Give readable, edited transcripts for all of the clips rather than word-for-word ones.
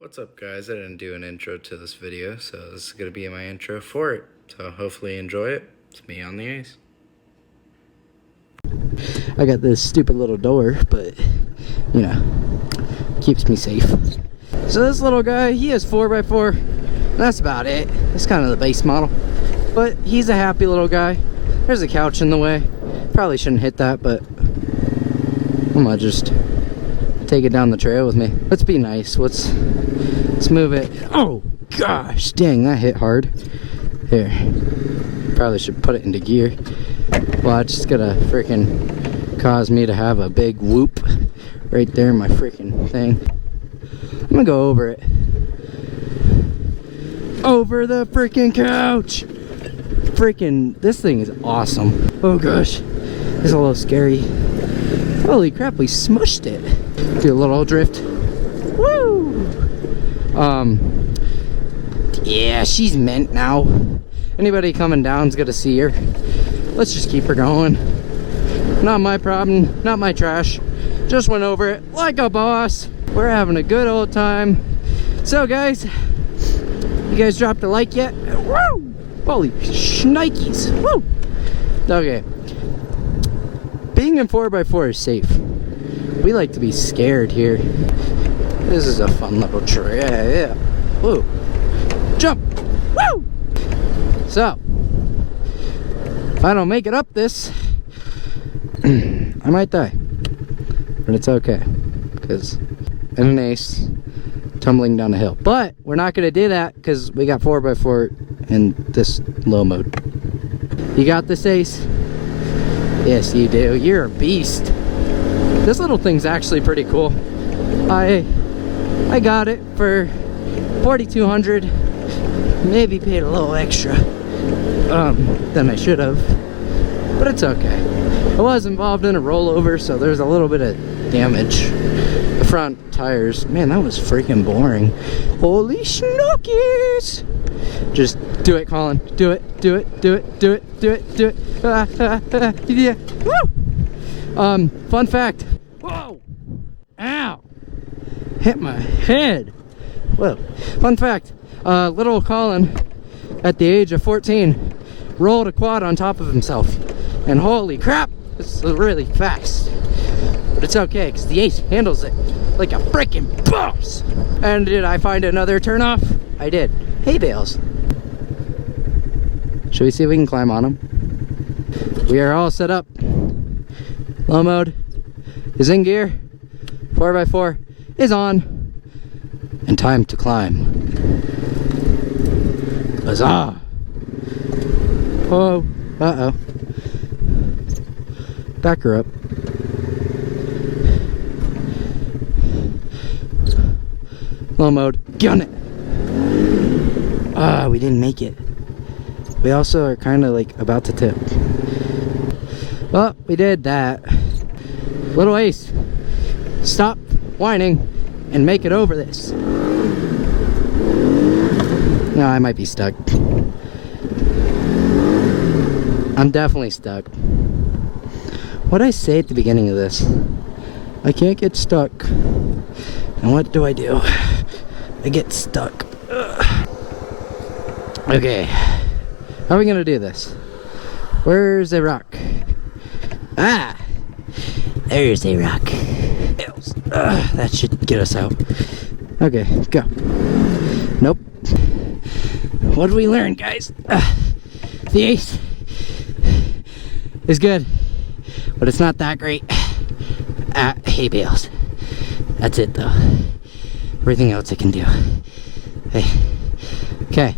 What's up, guys? I didn't do an intro to this video, so this is going to be my intro for it. So hopefully you enjoy it. It's me on the Ace. I got this stupid little door, but, you know, keeps me safe. So this little guy, he has 4x4. That's about it. That's kind of the base model. But he's a happy little guy. There's a couch in the way. Probably shouldn't hit that, but I'm gonna just take it down the trail with me. Let's be nice. Let's move it. Oh gosh, dang, that hit hard. Here, probably should put it into gear. Watch, it's gonna freaking cause me to have a big whoop right there in my freaking thing. I'm gonna go over it. Over the freaking couch. Freaking, this thing is awesome. Oh gosh, it's a little scary. Holy crap, we smushed it. Do a little drift. Woo! Yeah, she's mint now. Anybody coming down's gonna see her. Let's just keep her going. Not my problem, not my trash. Just went over it like a boss. We're having a good old time. So guys, you guys dropped a like yet? Woo! Holy shnikes! Woo! Okay. Being in 4x4 is safe. We like to be scared here. This is a fun little trail. Yeah. Woo! Jump! Woo! So, if I don't make it up this, I might die. But it's okay, because I'm an ace tumbling down a hill. But we're not gonna do that because we got 4x4 in this low mode. You got this, Ace? Yes, you do. You're a beast. This little thing's actually pretty cool. I got it for $4,200. Maybe paid a little extra than I should have, but it's okay. I was involved in a rollover, so there's a little bit of damage. The front tires, man, that was freaking boring. Holy snookies! Just do it, Colin. Do it, do it, do it, do it, do it, do it. Yeah. Woo! Fun fact. Whoa! Ow! Hit my head. Whoa. Fun fact. Little Colin, at the age of 14, rolled a quad on top of himself. And holy crap, this is really fast. But it's okay, because the Ace handles it like a freaking boss. And did I find another turnoff? I did. Hay bales. Should we see if we can climb on them? We are all set up. Low mode is in gear. 4x4 is on. And time to climb. Huzzah! Oh, uh-oh. Back her up. Low mode, gun it! Ah, we didn't make it. We also are kind of like about to tip. Well, we did that. Little Ace, stop whining and make it over this. No, I might be stuck. I'm definitely stuck. What'd I say at the beginning of this? I can't get stuck. And what do? I get stuck. Ugh. Okay. How are we gonna do this? Where's a rock? Ah! There's a rock. That should get us out. Okay, go. Nope. What did we learn, guys? The Ace is good, but it's not that great at hay bales. That's it, though. Everything else it can do. Hey. Okay.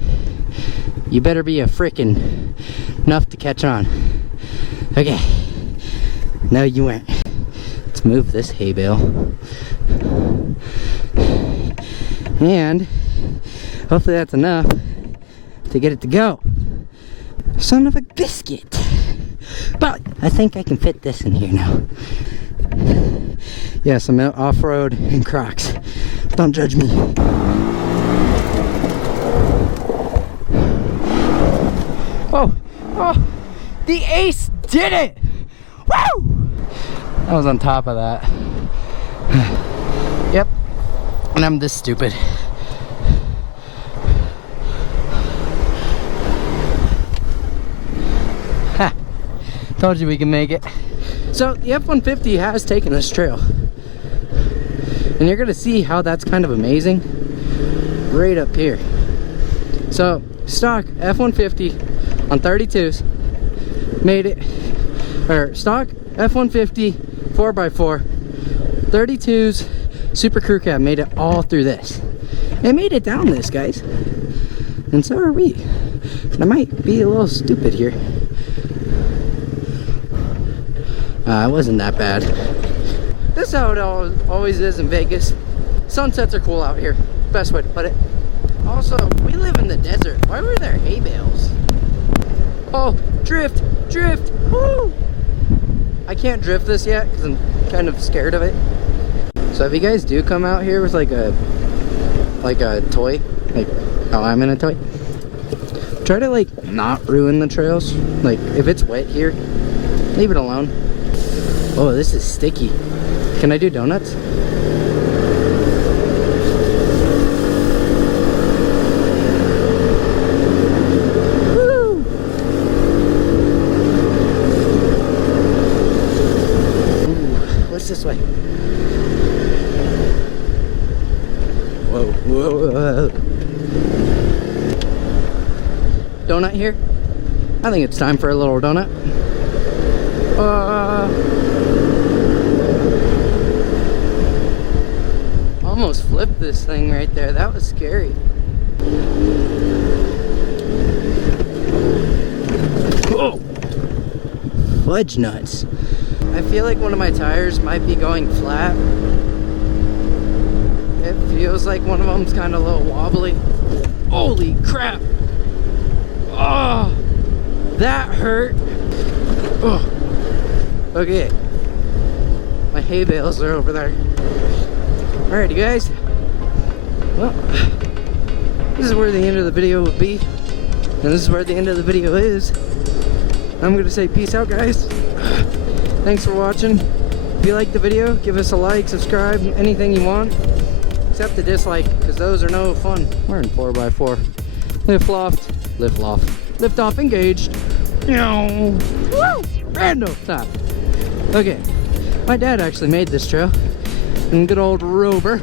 You better be a frickin' enough to catch on. Okay. No, you weren't. Let's move this hay bale. And hopefully that's enough to get it to go. Son of a biscuit. But I think I can fit this in here now. Yes, I'm out off-road in Crocs. Don't judge me. Oh, the Ace did it! Woo! I was on top of that. Yep. And I'm this stupid. Told you we can make it. So the F-150 has taken this trail. And you're gonna see how that's kind of amazing right up here. So stock F-150 on 32s made it, or stock F-150 4x4 32s Super Crew Cab made it all through this. It made it down this, guys, and so are we. I might be a little stupid here. It wasn't that bad. This is how it always is in Vegas. Sunsets are cool out here. Best way to put it. Also, we live in the desert. Why were there hay bales? Oh, drift, drift, woo! I can't drift this yet because I'm kind of scared of it. So if you guys do come out here with like a toy, like how I'm in a toy, try to like not ruin the trails. Like if it's wet here, leave it alone. Oh, this is sticky. Can I do donuts? Woo! Ooh, what's this way? Whoa, whoa, whoa. Donut here? I think it's time for a little donut. Almost flipped this thing right there. That was scary. Whoa! Fudge nuts. I feel like one of my tires might be going flat. It feels like one of them's kind of a little wobbly. Holy crap! Oh, that hurt. Oh. Okay. My hay bales are over there. Alrighty guys, well, this is where the end of the video will be, and this is where the end of the video is. I'm gonna say peace out, guys. Thanks for watching. If you liked the video, give us a like, subscribe, anything you want, except the dislike, because those are no fun. We're in 4x4. Lift loft, lift loft, lift off engaged. Woo! Random stop. Okay, my dad actually made this trail. And good old Rover.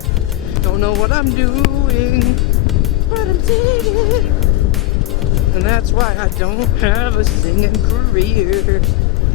Don't know what I'm doing, but I'm singing. And that's why I don't have a singing career.